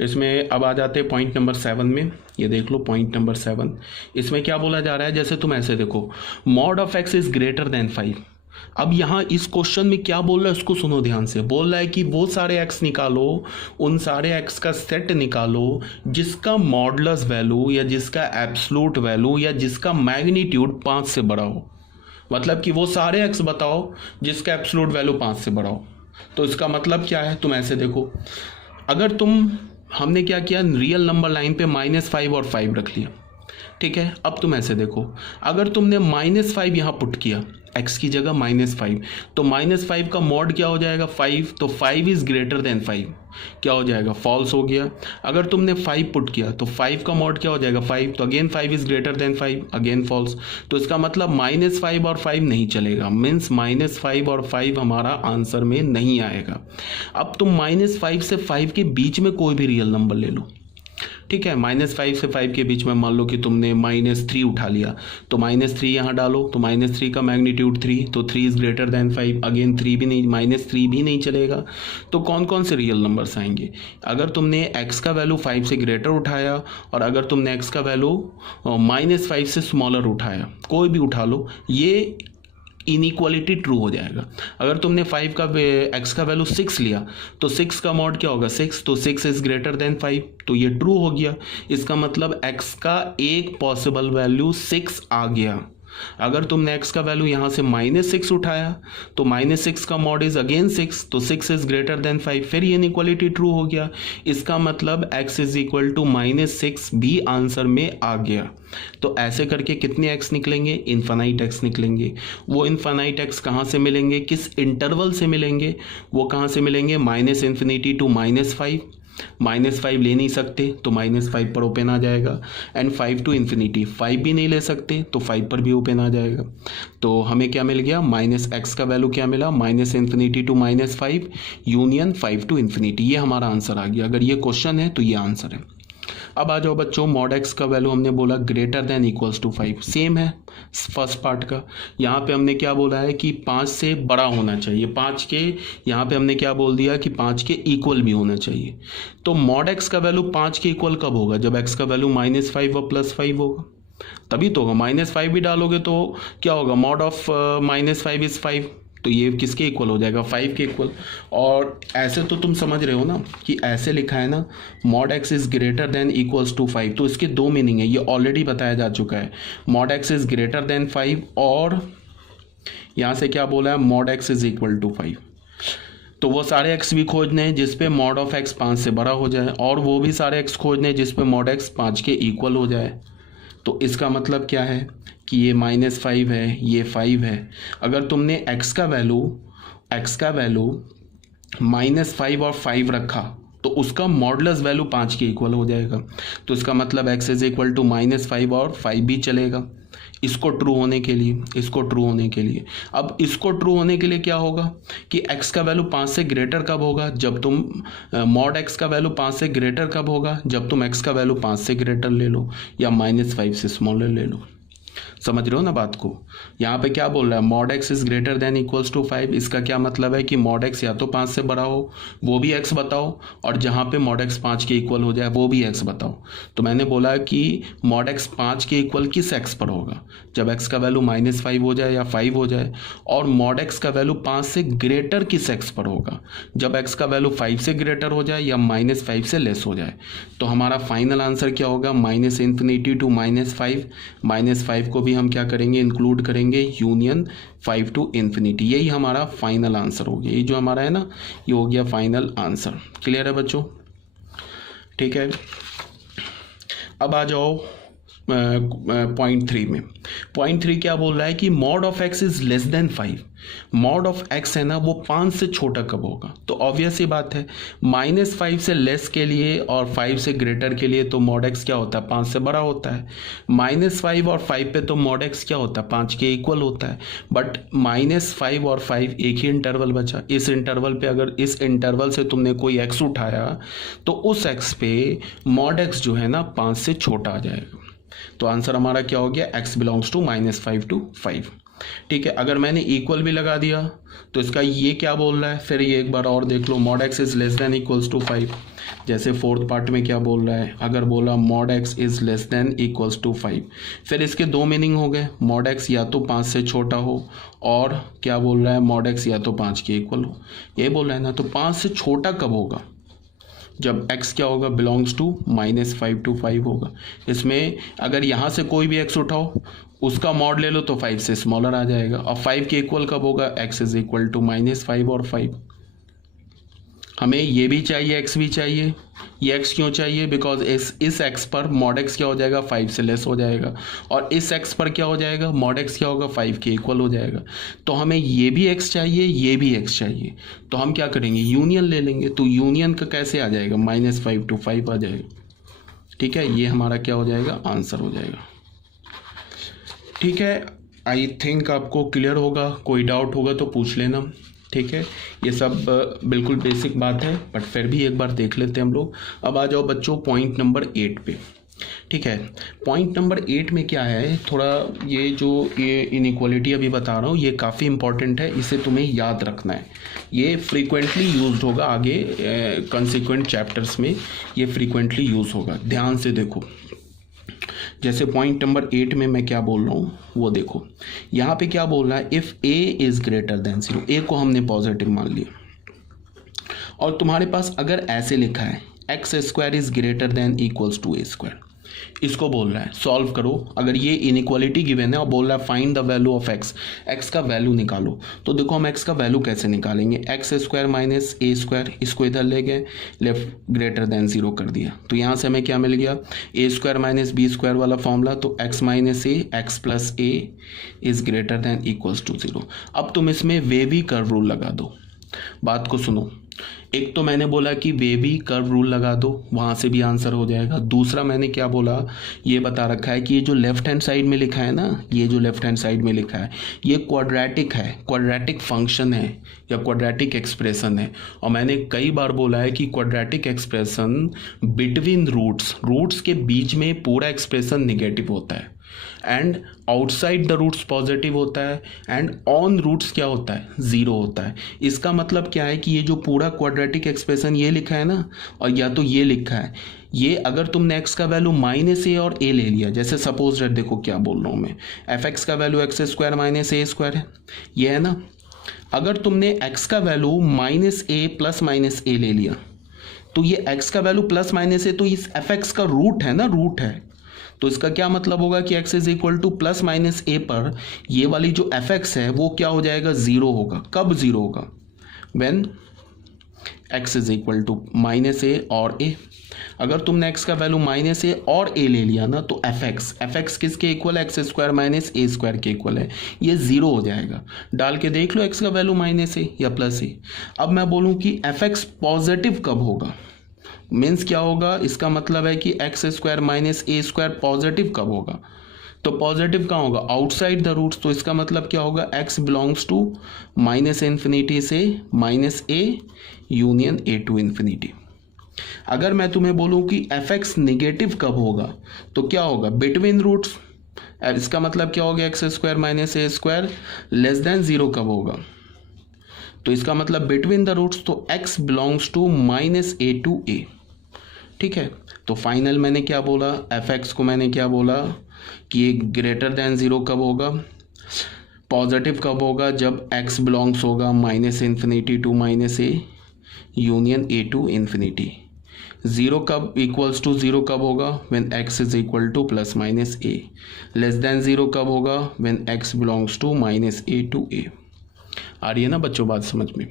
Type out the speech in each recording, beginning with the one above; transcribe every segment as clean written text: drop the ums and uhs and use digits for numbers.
इसमें अब आ जाते हैं पॉइंट नंबर 7 में। ये देख लो पॉइंट नंबर 7। इसमें क्या बोला जा रहा है, जैसे तुम ऐसे देखो, mod of x is greater than 5। अब यहाँ इस क्वेश्चन में क्या बोल रहा है उसको सुनो ध्यान से। बोल रहा है कि वो सारे एक्स निकालो, उन सारे एक्स का सेट निकालो जिसका मॉडुलस वैल्यू या जिसका एब्सोल्यूट वैल्यू या जिसका मैग्नीट्यूड 5 से बड़ा हो। मतलब कि वो सारे एक्स बताओ जिसका एब्सोल्यूट वैल्यू 5 से बड़ा हो। तो इसका मतलब क्या है, तुम ऐसे देखो, अगर तुम, हमने क्या किया, रियल नंबर लाइन पे -5 और 5 रख लिया, ठीक है। अब तुम ऐसे देखो, अगर तुमने -5 यहाँ पुट किया, x की जगह -5, तो -5 का मॉड क्या हो जाएगा, 5। तो 5 इज ग्रेटर देन 5 क्या हो जाएगा, फॉल्स हो गया। अगर तुमने 5 पुट किया तो 5 का मॉड क्या हो जाएगा, 5। तो again 5 is greater than 5, again false. तो इसका मतलब -5 और 5 नहीं चलेगा, मीन्स -5 और 5 हमारा आंसर में नहीं आएगा। अब तुम -5 से 5 के बीच में कोई भी रियल नंबर ले लो, ठीक है। -5 से 5 के बीच में मान लो कि तुमने -3 उठा लिया, तो -3 यहाँ डालो, तो -3 का मैग्नीट्यूड 3, तो 3 इज ग्रेटर देन 5, अगेन 3 भी नहीं, -3 भी नहीं चलेगा। तो कौन कौन से रियल नंबर्स आएंगे, अगर तुमने x का वैल्यू 5 से ग्रेटर उठाया और अगर तुमने x का वैल्यू -5 से स्मॉलर उठाया, कोई भी उठा लो, ये इनइक्वालिटी ट्रू हो जाएगा। अगर तुमने 5 का x का वैल्यू 6 लिया तो 6 का मॉड क्या होगा, 6, तो 6 इज ग्रेटर देन 5, तो ये ट्रू हो गया। इसका मतलब x का एक पॉसिबल वैल्यू 6 आ गया। अगर तुमने x का वैल्यू यहाँ से -6 उठाया तो -6 का मॉड इज अगेन 6, तो 6 इज ग्रेटर देन 5, फिर ये इनइक्वालिटी ट्रू हो गया। इसका मतलब x इज इक्वल टू -6 भी आंसर में आ गया। तो ऐसे करके कितने x निकलेंगे, इनफाइनाइट x निकलेंगे। वो इनफाइनाइट x कहाँ से मिलेंगे, किस इंटरवल से मिलेंगे, वो कहाँ से मिलेंगे, -∞ टू -5। -5 ले नहीं सकते तो -5 पर ओपन आ जाएगा, एंड 5 टू इन्फिनिटी, 5 भी नहीं ले सकते तो 5 पर भी ओपन आ जाएगा। तो हमें क्या मिल गया, -x का वैल्यू क्या मिला, -∞ टू -5 यूनियन 5 टू इन्फिनिटी। ये हमारा आंसर आ गया। अगर ये क्वेश्चन है तो ये आंसर है। अब आ जाओ बच्चों, मॉड x का वैल्यू हमने बोला greater than equals to 5, same है फर्स्ट पार्ट का। यहाँ पे हमने क्या बोला है कि 5 से बड़ा होना चाहिए, 5 के, यहाँ पे हमने क्या बोल दिया कि 5 के इक्वल भी होना चाहिए। तो मॉड x का वैल्यू 5 के इक्वल कब होगा, जब x का वैल्यू -5 और +5 होगा, तभी तो होगा। -5 भी डालोगे तो क्या होगा, मॉड ऑफ -5 इज 5, तो ये किसके इक्वल हो जाएगा, 5 के इक्वल। और ऐसे तो तुम समझ रहे हो ना कि ऐसे लिखा है ना, mod x is greater than equals to 5, तो इसके दो मीनिंग है, ये ऑलरेडी बताया जा चुका है। Mod x is greater than 5 और यहाँ से क्या बोला है, mod x is equal to 5। तो वो सारे x भी खोजने हैं जिस पे मॉड ऑफ x 5 से बड़ा हो जाए, और वो भी सारे x खोजने हैं जिस पे मॉड x 5 के इक्वल हो जाए। तो इसका मतलब क्या है कि ये -5 है, ये 5 है। अगर तुमने x का वैल्यू -5 और 5 रखा तो उसका मॉडुलस वैल्यू 5 के इक्वल हो जाएगा। तो इसका मतलब x इज इक्वल टू -5 और 5 भी चलेगा, इसको ट्रू होने के लिए, इसको ट्रू होने के लिए। अब इसको ट्रू होने के लिए क्या होगा कि x का वैल्यू 5 से ग्रेटर कब होगा, जब तुम मॉड x का वैल्यू 5 से ग्रेटर कब होगा, जब तुम x का वैल्यू 5 से ग्रेटर ले लो या -5 से स्मॉलर ले लो। समझ रहे हो ना बात को। यहाँ पे क्या बोल रहा है, mod x is greater than equals to 5। इसका क्या मतलब है कि मॉड x या तो 5 से बड़ा हो, वो भी x बताओ, और जहाँ पे मॉड x 5 के इक्वल हो जाए वो भी x बताओ। तो मैंने बोला कि मॉड x 5 के इक्वल किस x पर होगा, जब x का वैल्यू -5 हो जाए या 5 हो जाए, और मॉड x का वैल्यू 5 से ग्रेटर किस x पर होगा, जब x का वैल्यू 5 से ग्रेटर हो जाए या -5 से लेस हो जाए। तो हमारा फाइनल आंसर क्या होगा, -∞ टू -5, -5 को भी हम क्या करेंगे, इंक्लूड करेंगे, यूनियन 5 टू इन्फिनिटी। यही हमारा फाइनल आंसर हो गया। ये जो हमारा है ना, ये हो गया फाइनल आंसर। क्लियर है बच्चों, ठीक है। अब आ जाओ पॉइंट 3 में। पॉइंट 3 क्या बोल रहा है कि mod of x is less then 5। Mod of x है ना, वो 5 से छोटा कब होगा। तो ऑब्वियस ही बात है, -5 से लेस के लिए और 5 से ग्रेटर के लिए तो मॉड x क्या होता है, 5 से बड़ा होता है। -5 और 5 पे तो मॉड x क्या होता है, 5 के इक्वल होता है। बट -5 और 5 एक ही इंटरवल बचा। इस इंटरवल पे अगर इस इंटरवल से तुमने कोई x उठाया तो उस x पे मॉड x जो है ना 5 से छोटा आ जाएगा। तो आंसर हमारा क्या हो गया, x बिलोंग्स टू -5 टू 5। ठीक है, अगर मैंने इक्वल भी लगा दिया तो इसका ये क्या बोल रहा है, फिर ये एक बार और देख लो, mod x is less than equals to 5। जैसे फोर्थ पार्ट में क्या बोल रहा है, अगर बोला mod x is less than equals to 5, फिर इसके दो मीनिंग हो गए, मॉड एक्स या तो 5 से छोटा हो और क्या बोल रहा है, मॉड एक्स या तो 5 के इक्वल हो। ये बोल रहा है ना, तो 5 से छोटा कब होगा, जब x क्या होगा, बिलोंग्स टू -5 to 5 होगा। इसमें अगर यहाँ से कोई भी x उठाओ, उसका मॉड ले लो तो 5 से स्मॉलर आ जाएगा। और 5 के इक्वल कब होगा, x इज इक्वल टू -5 और 5। हमें ये भी चाहिए, x भी चाहिए। ये x क्यों चाहिए, बिकॉज इस x पर मॉड x क्या हो जाएगा, 5 से लेस हो जाएगा, और इस x पर क्या हो जाएगा, मॉड x क्या होगा, 5 के इक्वल हो जाएगा। तो हमें ये भी x चाहिए, ये भी x चाहिए, तो हम क्या करेंगे, यूनियन ले लेंगे। तो यूनियन का कैसे आ जाएगा, -5 to 5 आ जाएगा। ठीक है, ये हमारा क्या हो जाएगा, आंसर हो जाएगा। ठीक है, आई थिंक आपको क्लियर होगा, कोई डाउट होगा तो पूछ लेना। ठीक है, ये सब बिल्कुल बेसिक बात है, बट फिर भी एक बार देख लेते हैं हम लोग। अब आ जाओ बच्चों पॉइंट नंबर 8 पे। ठीक है, पॉइंट नंबर 8 में क्या है, थोड़ा ये इनइक्वालिटी अभी बता रहा हूँ, ये काफ़ी इंपॉर्टेंट है, इसे तुम्हें याद रखना है। ये फ्रीक्वेंटली यूज्ड होगा आगे कंसिक्वेंट चैप्टर्स में, ये फ्रीक्वेंटली यूज़ होगा। ध्यान से देखो, जैसे पॉइंट नंबर 8 में मैं क्या बोल रहा हूँ वो देखो। यहाँ पे क्या बोल रहा है, if a is greater then 0, a को हमने पॉजिटिव मान लिया, और तुम्हारे पास अगर ऐसे लिखा है x² is greater than equals to a², इसको बोल रहा है सॉल्व करो। अगर ये इनइक्वालिटी गिवन है और बोल रहा है find the value of x का वैल्यू निकालो, तो देखो हम x का वैल्यू कैसे निकालेंगे, x² माइनस a², इसको इधर ले गए, लेफ्ट ग्रेटर देन 0 कर दिया, तो यहाँ से हमें क्या मिल गया, a² माइनस b² वाला फॉर्मूला, तो x minus a x plus a is greater than equals to 0। अब तुम इसमें वेवी कर्व रूल लगा दो। बात को सुनो, एक तो मैंने बोला कि वेवी कर्व रूल लगा दो, वहाँ से भी आंसर हो जाएगा। दूसरा मैंने क्या बोला, ये बता रखा है कि ये जो लेफ्ट हैंड साइड में लिखा है ना, ये जो लेफ्ट हैंड साइड में लिखा है ये क्वाड्रेटिक है, क्वाड्रेटिक फंक्शन है या क्वाड्रेटिक एक्सप्रेशन है। और मैंने कई बार बोला है कि क्वाड्रेटिक एक्सप्रेशन बिटवीन रूट्स के बीच में पूरा एक्सप्रेशन निगेटिव होता है, and outside the roots positive होता है, एंड ऑन रूट्स क्या होता है, 0 होता है। इसका मतलब क्या है कि ये जो पूरा क्वाड्रेटिक एक्सप्रेशन ये लिखा है ना, और या तो ये लिखा है, ये अगर तुमने x का वैल्यू -a और a ले लिया, जैसे सपोज दैट, देखो क्या बोल रहा हूँ मैं, fx का वैल्यू x² माइनस a² है, ये है ना। अगर तुमने x का वैल्यू -a प्लस -a ले लिया, तो ये x का वैल्यू प्लस माइनस a तो इस fx का रूट है ना, रूट है, तो इसका क्या मतलब होगा कि x is equal to plus minus a पर ये वाली जो fx है वो क्या हो जाएगा, 0 होगा। कब 0 होगा, when x is equal to -a और a। अगर तुमने x का वैल्यू -a और a ले लिया ना, तो fx किसके इक्वल है, x² माइनस a² के इक्वल है, ये 0 हो जाएगा। डाल के देख लो x का वैल्यू -a या प्लस a। अब मैं बोलूँ कि fx पॉजिटिव कब होगा, मीन्स क्या होगा, इसका मतलब है कि x² माइनस a² पॉजिटिव कब होगा, तो पॉजिटिव कहाँ होगा, आउटसाइड द रूट्स। तो इसका मतलब क्या होगा, x बिलोंग्स टू -∞ से -a union a to infinity. अगर मैं तुम्हें बोलूँ कि fx नेगेटिव कब होगा, तो क्या होगा, बिटवीन रूट्स। इसका मतलब क्या हो गया, x² minus a² less than 0 कब होगा, तो इसका मतलब बिटवीन द रूट्स, तो x belongs to -a to a। ठीक है, तो फाइनल मैंने क्या बोला, fx को मैंने क्या बोला कि ये ग्रेटर देन 0 कब होगा, पॉजिटिव कब होगा, जब x बिलोंग्स होगा -∞ to -a union a to infinity. 0 कब इक्वल्स टू 0 कब होगा, when x is equal to plus minus a। Less than 0 कब होगा, when x belongs to -a to a। आ रही है ना बच्चों बात समझ में।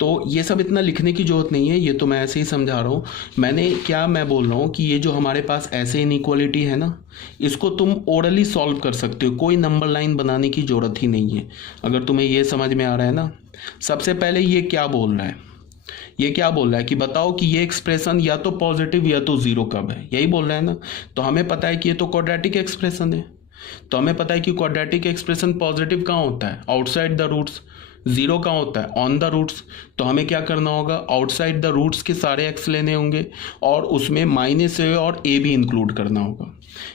तो ये सब इतना लिखने की जरूरत नहीं है, ये तो मैं ऐसे ही समझा रहा हूँ। मैं बोल रहा हूँ कि ये जो हमारे पास ऐसे इनइक्वालिटी है ना, इसको तुम ओरली सॉल्व कर सकते हो, कोई नंबर लाइन बनाने की जरूरत ही नहीं है। अगर तुम्हें ये समझ में आ रहा है ना, सबसे पहले ये क्या बोल रहा है, ये क्या बोल रहा है कि बताओ कि ये एक्सप्रेशन या तो पॉजिटिव या तो 0 कब है, यही बोल रहा है ना। तो हमें पता है कि ये तो क्वाड्रेटिक एक्सप्रेशन है, तो हमें पता है कि क्वाड्रेटिक एक्सप्रेशन पॉजिटिव कहाँ होता है, आउटसाइड द रूट्स। जीरो कहाँ होता है? On the roots. तो हमें क्या करना होगा? आउटसाइड द रूट्स के सारे एक्स लेने होंगे और उसमें माइनस ए और ए भी इंक्लूड करना होगा।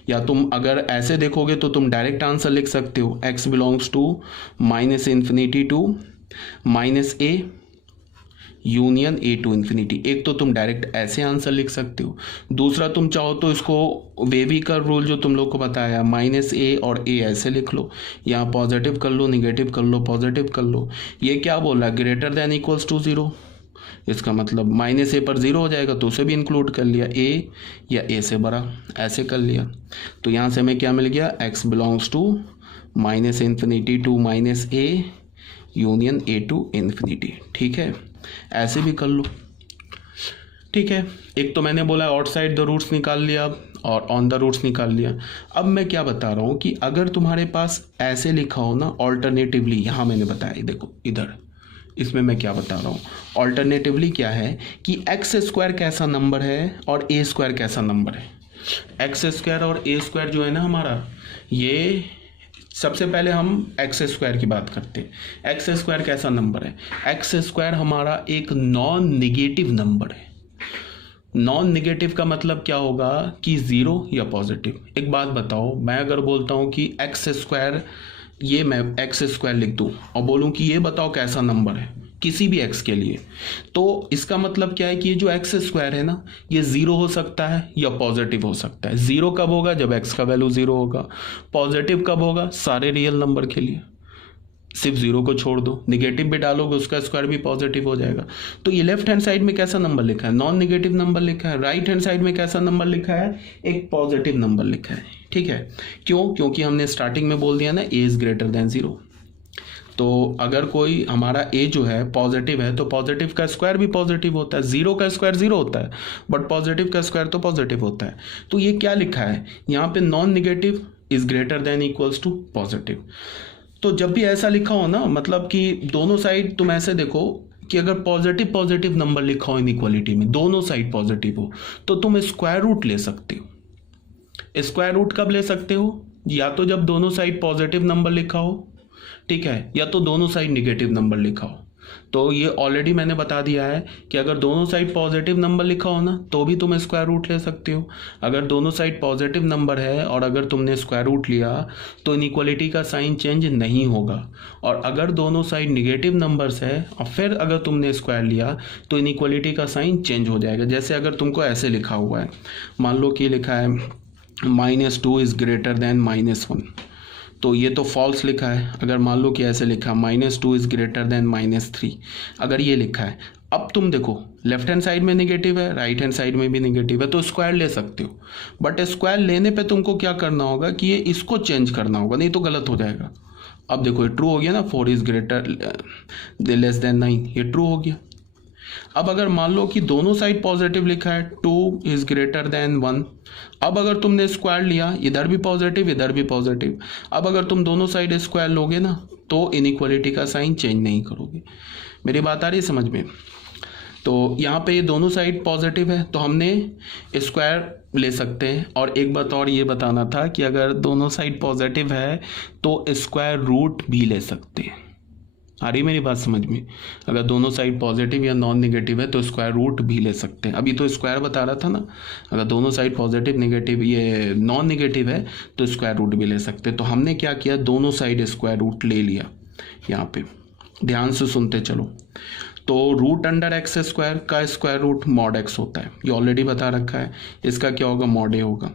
या तुम अगर ऐसे देखोगे तो तुम डायरेक्ट आंसर लिख सकते हो, x belongs to minus infinity to minus a union A to infinity. एक तो तुम डायरेक्ट ऐसे आंसर लिख सकते हो, दूसरा तुम चाहो तो इसको वेवी का रूल जो तुम लोग को बताया, माइनस ए और ए ऐसे लिख लो, यहाँ पॉजिटिव कर लो, निगेटिव कर लो, पॉजिटिव कर लो। ये क्या बोल रहा है? Greater than equals to zero. इसका मतलब माइनस ए पर जीरो हो जाएगा तो उसे भी इंक्लूड कर लिया, ए या ए से बड़ा, ऐसे कर लिया। तो यहाँ से हमें क्या मिल गया? X belongs to minus infinity to minus a union A to infinity. ठीक है, ऐसे भी कर लो। ठीक है, एक तो मैंने बोला आउटसाइड द रूट्स निकाल लिया और ऑन द रूट्स निकाल लिया। अब मैं क्या बता रहा हूँ कि अगर तुम्हारे पास ऐसे लिखा हो ना ऑल्टरनेटिवली, यहाँ मैंने बताया, देखो इधर इसमें मैं क्या बता रहा हूँ, ऑल्टरनेटिवली क्या है कि एक्स स्क्वायर कैसा नंबर है और ए स्क्वायर कैसा नंबर है। एक्स स्क्वायर और ए स्क्वायर जो है ना हमारा, ये सबसे पहले हम एक्स स्क्वायर की बात करते हैं। एक्स स्क्वायर कैसा नंबर है? एक्स स्क्वायर हमारा एक नॉन निगेटिव नंबर है। नॉन निगेटिव का मतलब क्या होगा कि जीरो या पॉजिटिव। एक बात बताओ, मैं अगर बोलता हूँ कि एक्स स्क्वायर, ये मैं एक्स स्क्वायर लिख दूँ और बोलूँ कि ये बताओ कैसा नंबर है किसी भी एक्स के लिए, तो इसका मतलब क्या है कि ये जो एक्स स्क्वायर है ना, ये जीरो हो सकता है या पॉजिटिव हो सकता है। जीरो कब होगा? जब एक्स का वैल्यू जीरो होगा। पॉजिटिव कब होगा? सारे रियल नंबर के लिए, सिर्फ जीरो को छोड़ दो। निगेटिव भी डालोगे उसका स्क्वायर भी पॉजिटिव हो जाएगा। तो ये लेफ्ट हैंड साइड में कैसा नंबर लिखा है? नॉन निगेटिव नंबर लिखा है। राइट हैंड साइड में कैसा नंबर लिखा है? एक पॉजिटिव नंबर लिखा है। ठीक है, क्यों? क्योंकि हमने स्टार्टिंग में बोल दिया ना, ए इज ग्रेटर देन जीरो। तो अगर कोई हमारा ए जो है पॉजिटिव है तो पॉजिटिव का स्क्वायर भी पॉजिटिव होता है। जीरो का स्क्वायर जीरो होता है बट पॉजिटिव का स्क्वायर तो पॉजिटिव होता है। तो ये क्या लिखा है यहाँ पे? Non negative is greater than equals to positive. तो जब भी ऐसा लिखा हो ना, मतलब कि दोनों साइड तुम ऐसे देखो कि अगर पॉजिटिव पॉजिटिव नंबर लिखा हो इनइक्वालिटी में, दोनों साइड पॉजिटिव हो, तो तुम स्क्वायर रूट ले सकते हो। स्क्वायर रूट कब ले सकते हो? या तो जब दोनों साइड पॉजिटिव नंबर लिखा हो, ठीक है, या तो दोनों साइड निगेटिव नंबर लिखा हो। तो ये ऑलरेडी मैंने बता दिया है कि अगर दोनों साइड पॉजिटिव नंबर लिखा हो ना तो भी तुम स्क्वायर रूट ले सकते हो। अगर दोनों साइड पॉजिटिव नंबर है और अगर तुमने स्क्वायर रूट लिया तो इनइक्वालिटी का साइन चेंज नहीं होगा। और अगर दोनों साइड निगेटिव नंबर्स है और फिर अगर तुमने स्क्वायर लिया तो इनइक्वालिटी का साइन चेंज हो जाएगा। जैसे अगर तुमको ऐसे लिखा हुआ है, मान लो कि लिखा है -2 इज ग्रेटर देन -1, तो ये तो फॉल्स लिखा है। अगर मान लो कि ऐसे लिखा -2 इज ग्रेटर देन -3, अगर ये लिखा है, अब तुम देखो लेफ्ट हैंड साइड में निगेटिव है, राइट हैंड साइड में भी निगेटिव है, तो स्क्वायर ले सकते हो। बट स्क्वायर लेने पे तुमको क्या करना होगा कि ये इसको चेंज करना होगा, नहीं तो गलत हो जाएगा। अब देखो ये ट्रू हो गया ना, 4 इज ग्रेटर लेस देन 9, ये ट्रू हो गया। अब अगर मान लो कि दोनों साइड पॉजिटिव लिखा है, 2 इज ग्रेटर देन 1, अब अगर तुमने स्क्वायर लिया, इधर भी पॉजिटिव इधर भी पॉजिटिव, अब अगर तुम दोनों साइड स्क्वायर लोगे ना तो इनइक्वालिटी का साइन चेंज नहीं करोगे। मेरी बात आ रही है समझ में? तो यहाँ पे ये दोनों साइड पॉजिटिव है तो हमने स्क्वायर ले सकते हैं। और एक बात और ये बताना था कि अगर दोनों साइड पॉजिटिव है तो स्क्वायर रूट भी ले सकते हैं। आ रही मेरी बात समझ में? अगर दोनों साइड पॉजिटिव या नॉन निगेटिव है तो स्क्वायर रूट भी ले सकते हैं। अभी तो स्क्वायर बता रहा था ना, अगर दोनों साइड पॉजिटिव निगेटिव ये नॉन निगेटिव है तो स्क्वायर रूट भी ले सकते हैं। तो हमने क्या किया, दोनों साइड स्क्वायर रूट ले लिया। यहाँ पे ध्यान से सुनते चलो। तो रूट अंडर एक्स स्क्वायर का स्क्वायर रूट मॉड एक्स होता है, ये ऑलरेडी बता रखा है। इसका क्या होगा? मॉड ए होगा।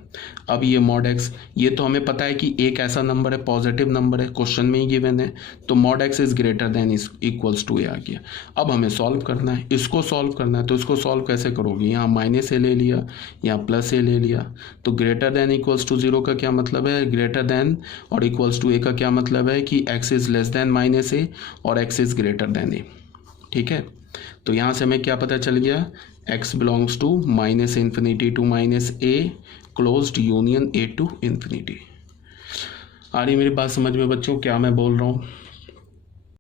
अब ये मॉड एक्स, ये तो हमें पता है कि एक ऐसा नंबर है, पॉजिटिव नंबर है, क्वेश्चन में ही गिवन है, तो mod x is greater than equals to A आ गया। अब हमें सॉल्व करना है, इसको सॉल्व करना है। तो इसको सॉल्व कैसे करोगे? यहाँ माइनस ए ले लिया, यहाँ प्लस ए ले लिया। तो ग्रेटर देन इक्वल्स टू 0 का क्या मतलब है? ग्रेटर देन और इक्वल्स टू ए का क्या मतलब है कि x is less than minus A और x is greater than A. ठीक है, तो यहाँ से हमें क्या पता चल गया? x belongs to minus infinity to minus A closed union A to infinity. आ रही मेरी बात समझ में बच्चों, क्या मैं बोल रहा हूँ?